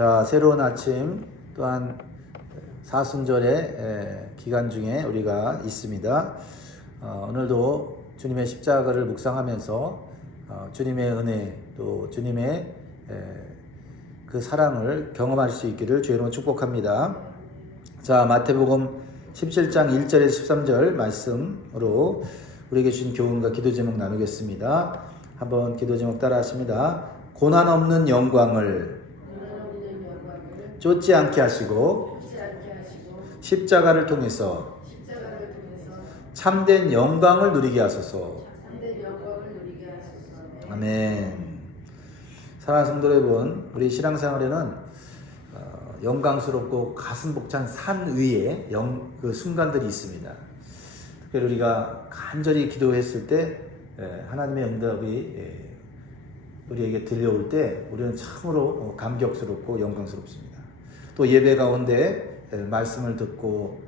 자, 새로운 아침 또한 사순절의 기간 중에 우리가 있습니다. 오늘도 주님의 십자가를 묵상하면서 주님의 은혜 또 주님의 그 사랑을 경험할 수 있기를 주의 이름으로 축복합니다. 자, 마태복음 17장 1절에서 13절 말씀으로 우리에게 주신 교훈과 기도 제목 나누겠습니다. 한번 기도 제목 따라 하십니다. 고난 없는 영광을 쫓지 않게 하시고 십자가를 통해서 참된 영광을 누리게 하소서. 아멘. 사랑하는 성도 여러분, 우리 신앙생활에는 영광스럽고 가슴 벅찬 산 위에 그 순간들이 있습니다. 특별히 우리가 간절히 기도했을 때 하나님의 응답이 우리에게 들려올 때 우리는 참으로 감격스럽고 영광스럽습니다. 또 예배 가운데 말씀을 듣고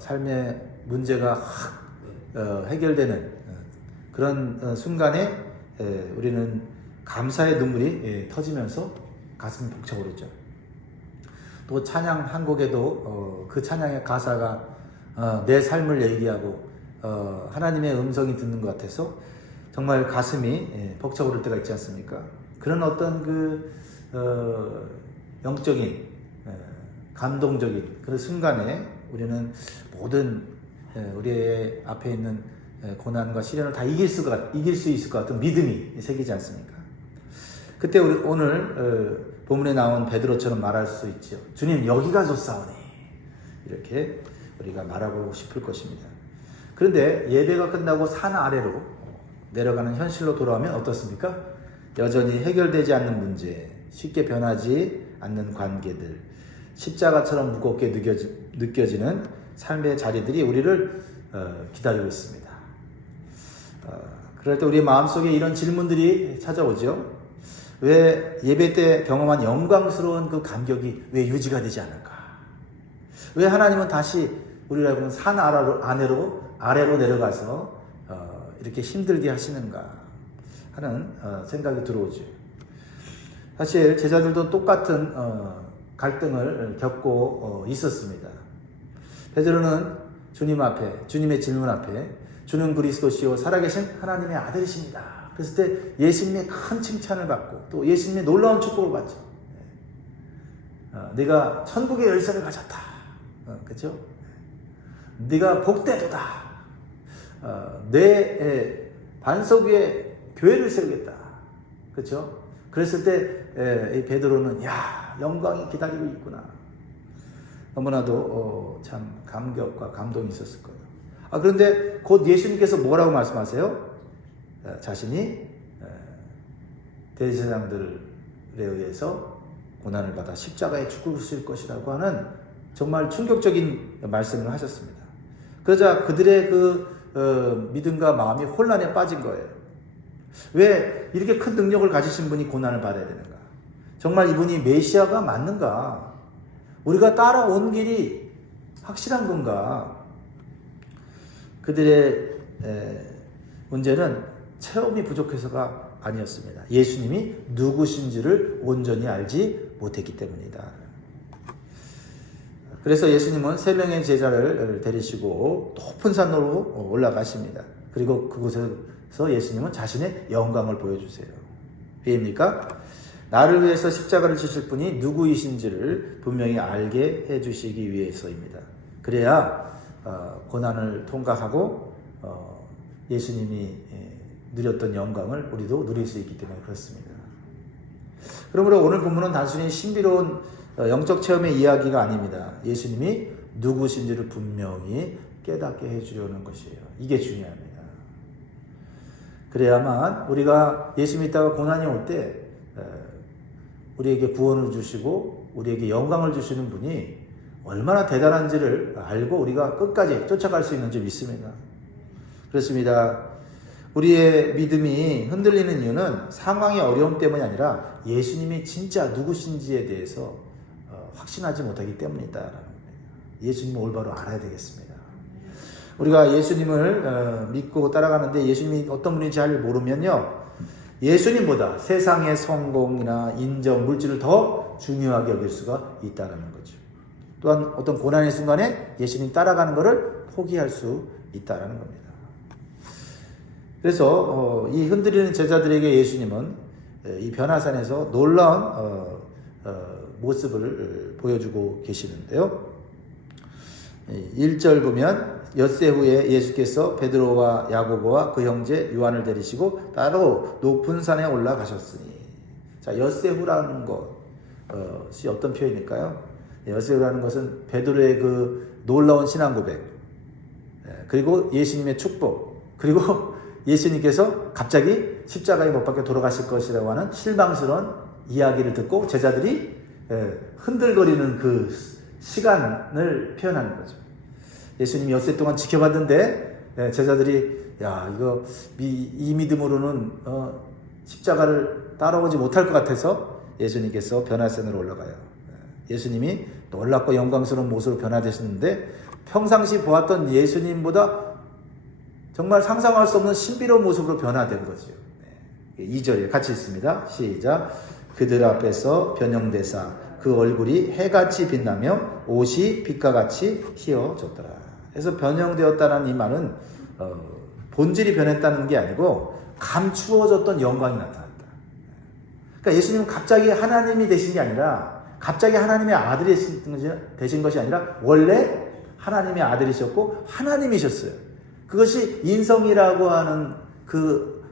삶의 문제가 확 해결되는 그런 순간에 우리는 감사의 눈물이 터지면서 가슴이 벅차오르죠. 또 찬양 한 곡에도 그 찬양의 가사가 내 삶을 얘기하고 하나님의 음성이 듣는 것 같아서 정말 가슴이 벅차오를 때가 있지 않습니까? 그런 어떤 그 영적인 감동적인 그런 순간에 우리는 모든 우리의 앞에 있는 고난과 시련을 다 이길 수 있을 것 같은 믿음이 생기지 않습니까? 그때 우리 오늘 본문에 나온 베드로처럼 말할 수 있죠. 주님, 여기가 좋사오니, 이렇게 우리가 말하고 싶을 것입니다. 그런데 예배가 끝나고 산 아래로 내려가는 현실로 돌아오면 어떻습니까? 여전히 해결되지 않는 문제, 쉽게 변하지 않는 관계들, 십자가처럼 무겁게 느껴지는 삶의 자리들이 우리를 기다리고 있습니다. 그럴 때 우리 마음속에 이런 질문들이 찾아오죠. 왜 예배 때 경험한 영광스러운 그 감격이 왜 유지가 되지 않을까? 왜 하나님은 다시 우리를 보면 산 아래로 내려가서 이렇게 힘들게 하시는가 하는 생각이 들어오죠. 사실 제자들도 똑같은 갈등을 겪고 있었습니다. 베드로는 주님 앞에, 주님의 질문 앞에 주는 그리스도시요 살아계신 하나님의 아들이십니다. 그랬을 때 예수님의 큰 칭찬을 받고 또 예수님의 놀라운 축복을 받죠. 네가 천국의 열쇠를 가졌다. 그렇죠? 네가 복되도다. 내 반석 위에 교회를 세우겠다. 그렇죠? 그랬을 때 이 베드로는 영광이 기다리고 있구나. 너무나도 참 감격과 감동이 있었을 거예요. 그런데 곧 예수님께서 뭐라고 말씀하세요? 자신이 대제사장들에 의해서 고난을 받아 십자가에 죽으실 것이라고 하는 정말 충격적인 말씀을 하셨습니다. 그러자 그들의 그 믿음과 마음이 혼란에 빠진 거예요. 왜 이렇게 큰 능력을 가지신 분이 고난을 받아야 되는가? 정말 이분이 메시아가 맞는가? 우리가 따라온 길이 확실한 건가? 그들의 문제는 체험이 부족해서가 아니었습니다. 예수님이 누구신지를 온전히 알지 못했기 때문이다. 그래서 예수님은 세 명의 제자를 데리시고 높은 산으로 올라가십니다. 그리고 그곳에서 예수님은 자신의 영광을 보여주세요. 왜입니까? 나를 위해서 십자가를 지실 분이 누구이신지를 분명히 알게 해주시기 위해서입니다. 그래야 고난을 통과하고 예수님이 누렸던 영광을 우리도 누릴 수 있기 때문에 그렇습니다. 그러므로 오늘 본문은 단순히 신비로운 영적 체험의 이야기가 아닙니다. 예수님이 누구신지를 분명히 깨닫게 해주려는 것이에요. 이게 중요합니다. 그래야만 우리가 예수 믿다가 고난이 올 때 우리에게 구원을 주시고 우리에게 영광을 주시는 분이 얼마나 대단한지를 알고 우리가 끝까지 쫓아갈 수 있는 줄 믿습니다. 그렇습니다. 우리의 믿음이 흔들리는 이유는 상황의 어려움 때문이 아니라 예수님이 진짜 누구신지에 대해서 확신하지 못하기 때문이다. 예수님을 올바로 알아야 되겠습니다. 우리가 예수님을 믿고 따라가는데 예수님이 어떤 분인지 잘 모르면요, 예수님보다 세상의 성공이나 인정, 물질을 더 중요하게 여길 수가 있다는 거죠. 또한 어떤 고난의 순간에 예수님 따라가는 것을 포기할 수 있다는 겁니다. 그래서 이 흔들리는 제자들에게 예수님은 이 변화산에서 놀라운 모습을 보여주고 계시는데요. 1절 보면 엿새 후에 예수께서 베드로와 야고보와 그 형제 요한을 데리시고 따로 높은 산에 올라가셨으니. 자, 엿새 후라는 것이 어떤 표현일까요? 엿새 후라는 것은 베드로의 그 놀라운 신앙 고백, 그리고 예수님의 축복, 그리고 예수님께서 갑자기 십자가에 못 박혀 돌아가실 것이라고 하는 실망스러운 이야기를 듣고 제자들이 흔들거리는 그 시간을 표현하는 거죠. 예수님이 엿새 동안 지켜봤는데 제자들이 야, 이거 이 믿음으로는 십자가를 따라오지 못할 것 같아서 예수님께서 변화산으로 올라가요. 예수님이 놀랍고 영광스러운 모습으로 변화되셨는데 평상시 보았던 예수님보다 정말 상상할 수 없는 신비로운 모습으로 변화된 거죠. 2절에 같이 읽습니다. 시작. 그들 앞에서 변형되사 그 얼굴이 해같이 빛나며 옷이 빛과 같이 휘어졌더라. 그래서 변형되었다는 이 말은 본질이 변했다는 게 아니고 감추어졌던 영광이 나타났다. 그러니까 예수님은 갑자기 하나님이 되신 게 아니라 갑자기 하나님의 아들이 되신 것이 아니라 원래 하나님의 아들이셨고 하나님이셨어요. 그것이 인성이라고 하는 그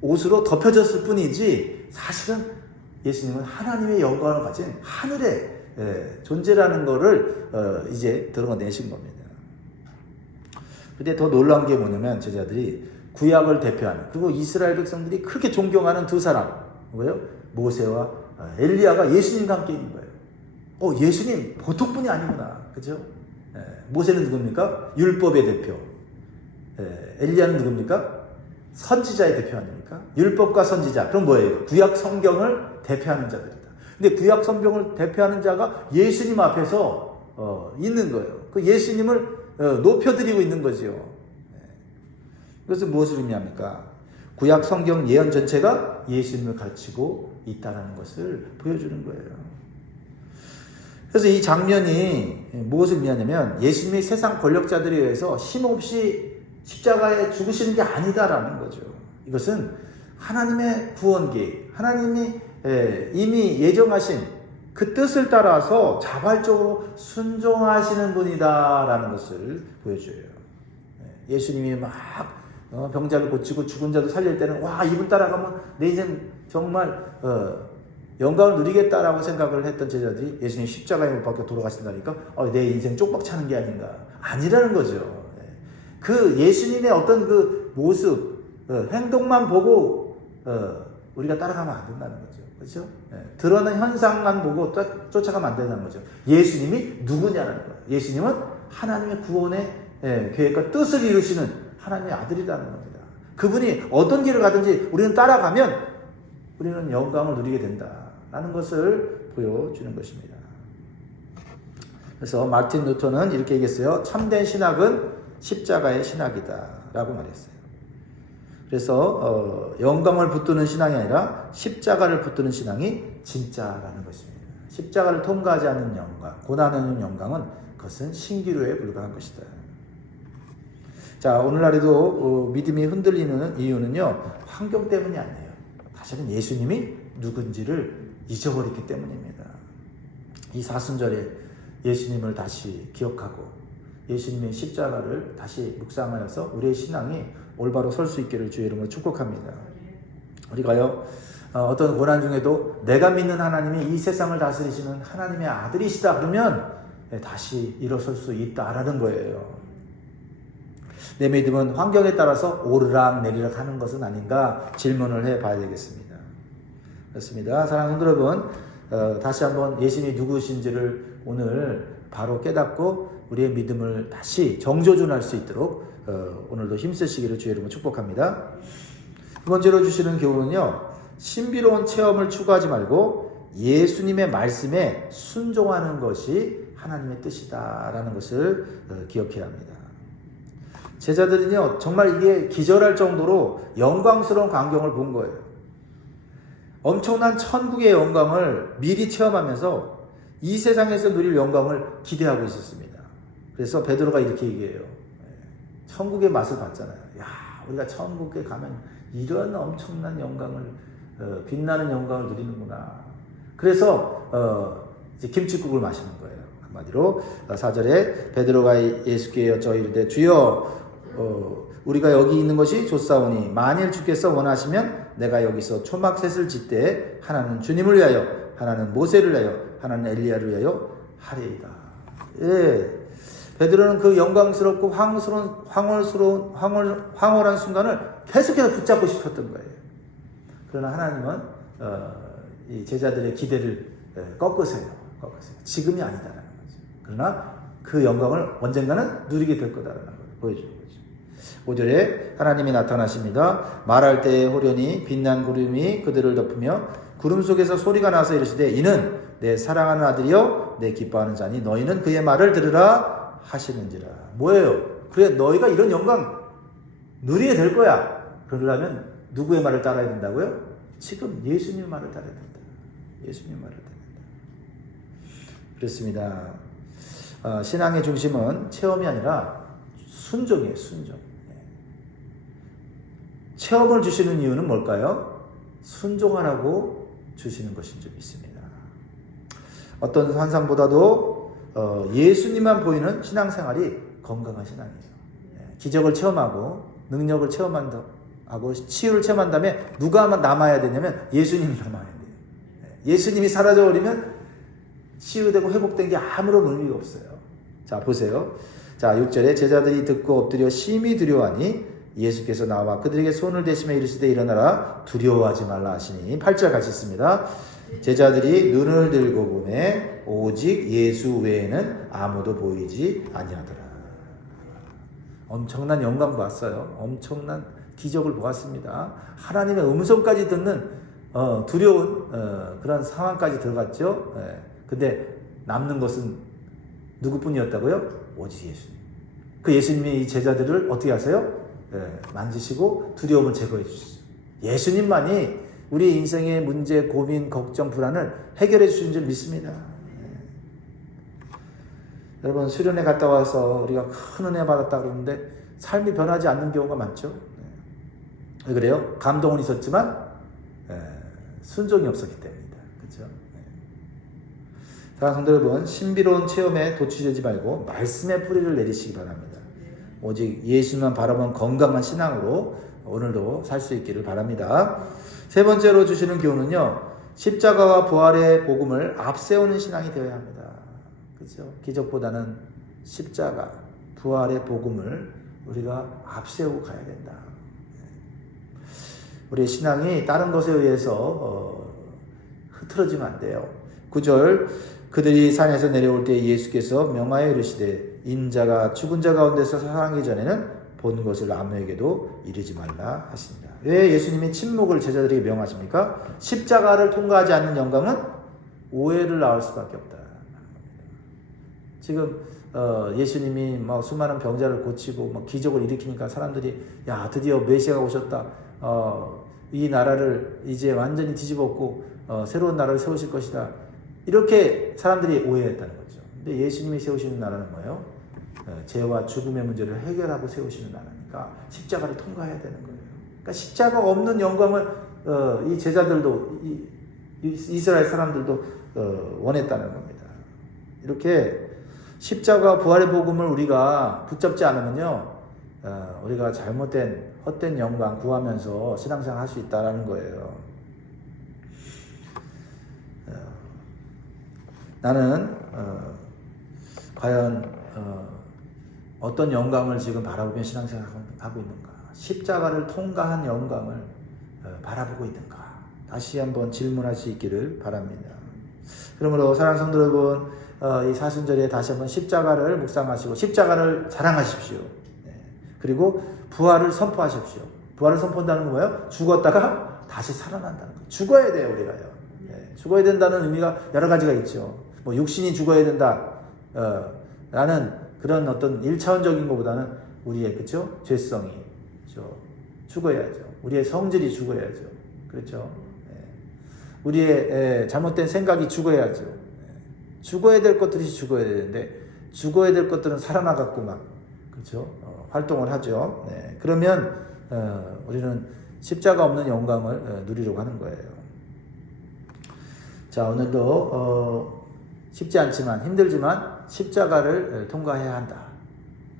옷으로 덮여졌을 뿐이지 사실은 예수님은 하나님의 영광을 가진 하늘의 존재라는 것을 이제 드러내신 겁니다. 근데 더 놀라운 게 뭐냐면 제자들이 구약을 대표하는 그리고 이스라엘 백성들이 크게 존경하는 두 사람 뭐예요? 모세와 엘리야가 예수님과 함께 있는 거예요. 예수님 보통 분이 아니구나, 그죠? 모세는 누굽니까? 율법의 대표. 엘리야는 누굽니까? 선지자의 대표 아닙니까? 율법과 선지자. 그럼 뭐예요? 구약 성경을 대표하는 자들이다. 근데 구약 성경을 대표하는 자가 예수님 앞에서 있는 거예요. 그 예수님을 높여드리고 있는 거죠. 그것은 무엇을 의미합니까? 구약 성경 예언 전체가 예수님을 가르치고 있다는 것을 보여주는 거예요. 그래서 이 장면이 무엇을 의미하냐면 예수님이 세상 권력자들에 의해서 힘없이 십자가에 죽으시는 게 아니다라는 거죠. 이것은 하나님의 구원 계획, 하나님이 이미 예정하신 그 뜻을 따라서 자발적으로 순종하시는 분이다라는 것을 보여줘요. 예수님이 막 병자를 고치고 죽은 자도 살릴 때는 와, 이분 따라가면 내 인생 정말 영광을 누리겠다라고 생각을 했던 제자들이 예수님 십자가에 못 박혀 돌아가신다니까 내 인생 쪽박 차는 게 아니라는 거죠. 그 예수님의 어떤 그 모습, 행동만 보고 우리가 따라가면 안 된다는 거죠. 그렇죠? 드러난 현상만 보고 쫓아가면 안 된다는 거죠. 예수님이 누구냐는 거예요. 예수님은 하나님의 구원의 계획과 뜻을 이루시는 하나님의 아들이라는 겁니다. 그분이 어떤 길을 가든지 우리는 따라가면 우리는 영광을 누리게 된다라는 것을 보여주는 것입니다. 그래서 마틴 루터는 이렇게 얘기했어요. 참된 신학은 십자가의 신학이다 라고 말했어요. 그래서 영광을 붙드는 신앙이 아니라 십자가를 붙드는 신앙이 진짜라는 것입니다. 십자가를 통과하지 않는 영광, 고난하는 영광은 그것은 신기루에 불과한 것이다. 자, 오늘날에도 믿음이 흔들리는 이유는요, 환경 때문이 아니에요. 사실은 예수님이 누군지를 잊어버렸기 때문입니다. 이 사순절에 예수님을 다시 기억하고 예수님의 십자가를 다시 묵상하여서 우리의 신앙이 올바로 설 수 있기를 주의 이름으로 축복합니다. 우리가요, 어떤 고난 중에도 내가 믿는 하나님이 이 세상을 다스리시는 하나님의 아들이시다 그러면 다시 일어설 수 있다라는 거예요. 내 믿음은 환경에 따라서 오르락 내리락 하는 것은 아닌가 질문을 해봐야 되겠습니다. 그렇습니다. 사랑하는 여러분, 다시 한번 예수님이 누구신지를 오늘 바로 깨닫고 우리의 믿음을 다시 정조준할 수 있도록 오늘도 힘쓰시기를 주의 이름으로 축복합니다. 두 번째로 주시는 교훈은요, 신비로운 체험을 추구하지 말고 예수님의 말씀에 순종하는 것이 하나님의 뜻이다라는 것을 기억해야 합니다. 제자들은요, 정말 이게 기절할 정도로 영광스러운 광경을 본 거예요. 엄청난 천국의 영광을 미리 체험하면서 이 세상에서 누릴 영광을 기대하고 있었습니다. 그래서 베드로가 이렇게 얘기해요. 천국의 맛을 봤잖아요. 야, 우리가 천국에 가면 이런 엄청난 영광을, 빛나는 영광을 누리는구나. 그래서 이제 김칫국을 마시는 거예요. 한마디로 4절에 베드로가 예수께 여쭤 이르되 주여 우리가 여기 있는 것이 좋사오니 만일 주께서 원하시면 내가 여기서 초막셋을 짓되 하나는 주님을 위하여 하나는 모세를 위하여 하나는 엘리야를 위하여 하리이다. 예, 베드로는 그 영광스럽고 황홀한 순간을 계속해서 붙잡고 싶었던 거예요. 그러나 하나님은 이 제자들의 기대를 꺾으세요. 지금이 아니다라는 거죠. 그러나 그 영광을 언젠가는 누리게 될 거다라는 걸 보여주는 거죠. 5절에 하나님이 나타나십니다. 말할 때에 호련히 빛난 구름이 그들을 덮으며 구름 속에서 소리가 나서 이르시되 이는 내 사랑하는 아들이요 내 기뻐하는 자니 너희는 그의 말을 들으라 하시는지라. 뭐예요? 그래 너희가 이런 영광 누리게 될 거야. 그러려면 누구의 말을 따라야 된다고요? 지금 예수님의 말을 따라야 된다. 예수님의 말을 따라야 된다. 그렇습니다. 신앙의 중심은 체험이 아니라 순종이에요. 순종. 체험을 주시는 이유는 뭘까요? 순종하라고 주시는 것인 줄 믿습니다. 어떤 환상보다도 예수님만 보이는 신앙생활이 건강한 신앙이에요. 기적을 체험하고 능력을 체험하고 치유를 체험한 다음에 누가 남아야 되냐면 예수님이 남아야 돼요. 예수님이 사라져버리면 치유되고 회복된 게 아무런 의미가 없어요. 자 보세요. 자 6절에 제자들이 듣고 엎드려 심히 두려워하니 예수께서 나와 그들에게 손을 대시며 이르시되 일어나라 두려워하지 말라 하시니 8절 같이 있습니다. 제자들이 눈을 들고 보매 오직 예수 외에는 아무도 보이지 아니하더라. 엄청난 영광 봤어요. 엄청난 기적을 보았습니다. 하나님의 음성까지 듣는 두려운 그런 상황까지 들어갔죠. 근데 남는 것은 누구뿐이었다고요? 오직 예수님. 그 예수님이 이 제자들을 어떻게 하세요? 만지시고 두려움을 제거해 주시죠. 예수님만이 우리 인생의 문제, 고민, 걱정, 불안을 해결해 주신 줄 믿습니다. 여러분 수련회 갔다 와서 우리가 큰 은혜 받았다 그러는데 삶이 변하지 않는 경우가 많죠. 왜 그래요? 감동은 있었지만 순종이 없었기 때문입니다. 그렇죠? 사랑하는 성도 여러분, 신비로운 체험에 도취되지 말고 말씀의 뿌리를 내리시기 바랍니다. 오직 예수만 바라본 건강한 신앙으로 오늘도 살 수 있기를 바랍니다. 세 번째로 주시는 교훈은요, 십자가와 부활의 복음을 앞세우는 신앙이 되어야 합니다. 그렇죠? 기적보다는 십자가, 부활의 복음을 우리가 앞세우고 가야 된다. 우리의 신앙이 다른 것에 의해서 흐트러지면 안 돼요. 9절, 그들이 산에서 내려올 때 예수께서 명하여 이르시되 인자가 죽은 자 가운데서 살아나기 전에는 본 것을 아무에게도 이르지 말라 하십니다. 왜 예수님이 침묵을 제자들에게 명하십니까? 십자가를 통과하지 않는 영광은 오해를 낳을 수밖에 없다. 지금 예수님이 막 수많은 병자를 고치고 막 기적을 일으키니까 사람들이 야 드디어 메시아가 오셨다. 이 나라를 이제 완전히 뒤집었고 새로운 나라를 세우실 것이다. 이렇게 사람들이 오해했다는 거죠. 근데 예수님이 세우시는 나라는 뭐예요? 죄와 죽음의 문제를 해결하고 세우시는 나라니까 십자가를 통과해야 되는 거예요. 그러니까 십자가가 없는 영광을 이 제자들도 이스라엘 사람들도 원했다는 겁니다. 이렇게 십자가 부활의 복음을 우리가 붙잡지 않으면요, 우리가 잘못된 헛된 영광 구하면서 신앙생활 할 수 있다는 거예요. 나는 과연 어떤 영광을 지금 바라보며 신앙생활을 하고 있는가? 십자가를 통과한 영광을 바라보고 있는가? 다시 한번 질문할 수 있기를 바랍니다. 그러므로 사랑하는 성도 여러분, 이 사순절에 다시 한번 십자가를 묵상하시고 십자가를 자랑하십시오. 그리고 부활을 선포하십시오. 부활을 선포한다는 건 뭐예요? 죽었다가 다시 살아난다는 거예요. 죽어야 돼요, 우리가요. 죽어야 된다는 의미가 여러 가지가 있죠. 뭐 육신이 죽어야 된다 라는 그런 어떤 1차원적인 것보다는 우리의 그쵸? 죄성이 죽어야죠. 우리의 성질이 죽어야죠. 그렇죠? 우리의 잘못된 생각이 죽어야죠. 죽어야 될 것들이 죽어야 되는데 죽어야 될 것들은 살아나갖고 막 그렇죠? 활동을 하죠. 네. 그러면 우리는 십자가 없는 영광을 누리려고 하는 거예요. 자, 오늘도 쉽지 않지만 힘들지만 십자가를 통과해야 한다.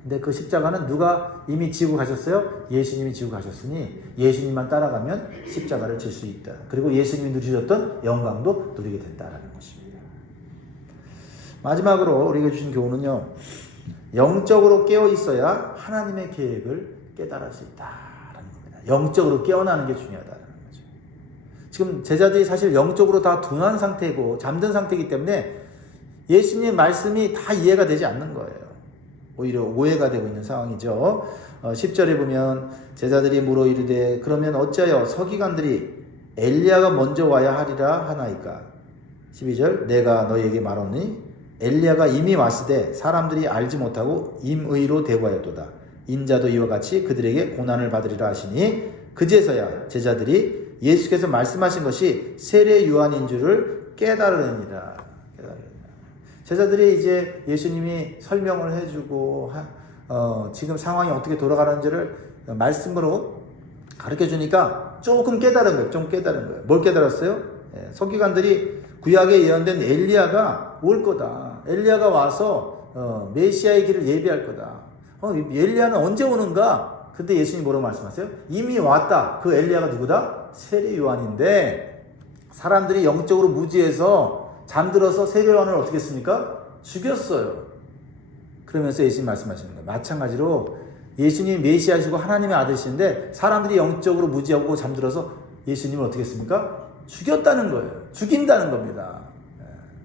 근데 그 십자가는 누가 이미 지고 가셨어요? 예수님이 지고 가셨으니 예수님만 따라가면 십자가를 질 수 있다. 그리고 예수님이 누리셨던 영광도 누리게 된다라는 것입니다. 마지막으로 우리에게 주신 교훈은요. 영적으로 깨어 있어야 하나님의 계획을 깨달을 수 있다라는 겁니다. 영적으로 깨어나는 게 중요하다는 거죠. 지금 제자들이 사실 영적으로 다 둔한 상태고 잠든 상태이기 때문에 예수님의 말씀이 다 이해가 되지 않는 거예요. 오히려 오해가 되고 있는 상황이죠. 10절에 보면 제자들이 물어 이르되 그러면 어찌하여 서기관들이 엘리야가 먼저 와야 하리라 하나이까. 12절 내가 너희에게 말하노니 엘리야가 이미 왔으되 사람들이 알지 못하고 임의로 대구하였도다. 인자도 이와 같이 그들에게 고난을 받으리라 하시니 그제서야 제자들이 예수께서 말씀하신 것이 세례 요한인 줄을 깨달으니라. 제자들이 이제 예수님이 설명을 해주고 지금 상황이 어떻게 돌아가는지를 말씀으로 가르쳐 주니까 조금 깨달은 거예요. 좀 깨달은 거예요. 뭘 깨달았어요? 서기관들이 구약에 예언된 엘리야가 올 거다. 엘리야가 와서 메시아의 길을 예비할 거다. 엘리야는 언제 오는가? 근데 예수님이 뭐라고 말씀하세요? 이미 왔다. 그 엘리야가 누구다? 세례 요한인데 사람들이 영적으로 무지해서 잠들어서 세례 요한을 어떻게 했습니까? 죽였어요. 그러면서 예수님 말씀하시는 거예요. 마찬가지로 예수님이 메시아시고 하나님의 아들이신데 사람들이 영적으로 무지하고 잠들어서 예수님을 어떻게 했습니까? 죽였다는 거예요. 죽인다는 겁니다.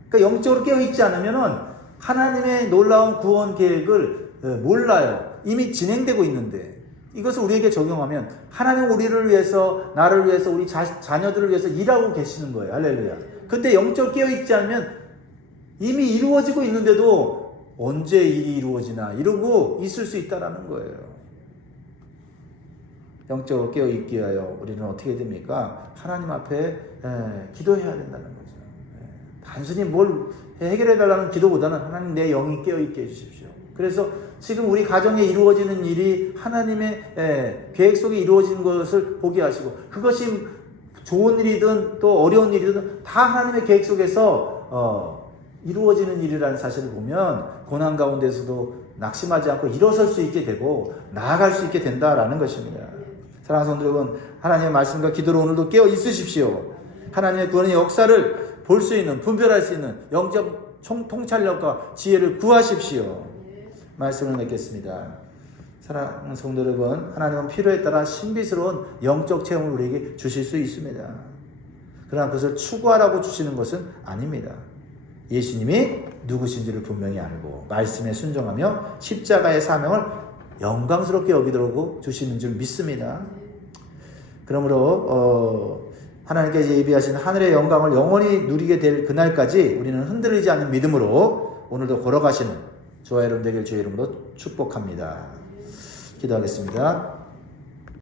그러니까 영적으로 깨어있지 않으면은 하나님의 놀라운 구원 계획을 몰라요. 이미 진행되고 있는데 이것을 우리에게 적용하면 하나님 우리를 위해서 나를 위해서 우리 자녀들을 위해서 일하고 계시는 거예요. 할렐루야. 근데 영적으로 깨어있지 않으면 이미 이루어지고 있는데도 언제 일이 이루어지나 이러고 있을 수 있다는 거예요. 영적으로 깨어있기 위하여 우리는 어떻게 됩니까? 하나님 앞에 기도해야 된다는 거죠. 단순히 뭘 해결해달라는 기도보다는 하나님 내 영이 깨어있게 해주십시오. 그래서 지금 우리 가정에 이루어지는 일이 하나님의 계획 속에 이루어지는 것을 보게 하시고 그것이 좋은 일이든 또 어려운 일이든 다 하나님의 계획 속에서 이루어지는 일이라는 사실을 보면 고난 가운데서도 낙심하지 않고 일어설 수 있게 되고 나아갈 수 있게 된다라는 것입니다. 사랑하는 성도 여러분, 하나님의 말씀과 기도로 오늘도 깨어 있으십시오. 하나님의 구원의 역사를 볼 수 있는, 분별할 수 있는 영적 통찰력과 지혜를 구하십시오. 말씀을 맺겠습니다. 사랑하는 성도 여러분, 하나님은 필요에 따라 신비스러운 영적 체험을 우리에게 주실 수 있습니다. 그러나 그것을 추구하라고 주시는 것은 아닙니다. 예수님이 누구신지를 분명히 알고 말씀에 순종하며 십자가의 사명을 영광스럽게 여기도록 주시는 줄 믿습니다. 그러므로 하나님께서 예비하신 하늘의 영광을 영원히 누리게 될 그날까지 우리는 흔들리지 않는 믿음으로 오늘도 걸어가시는 저와 여러분 되길 주의 이름으로 축복합니다. 기도하겠습니다.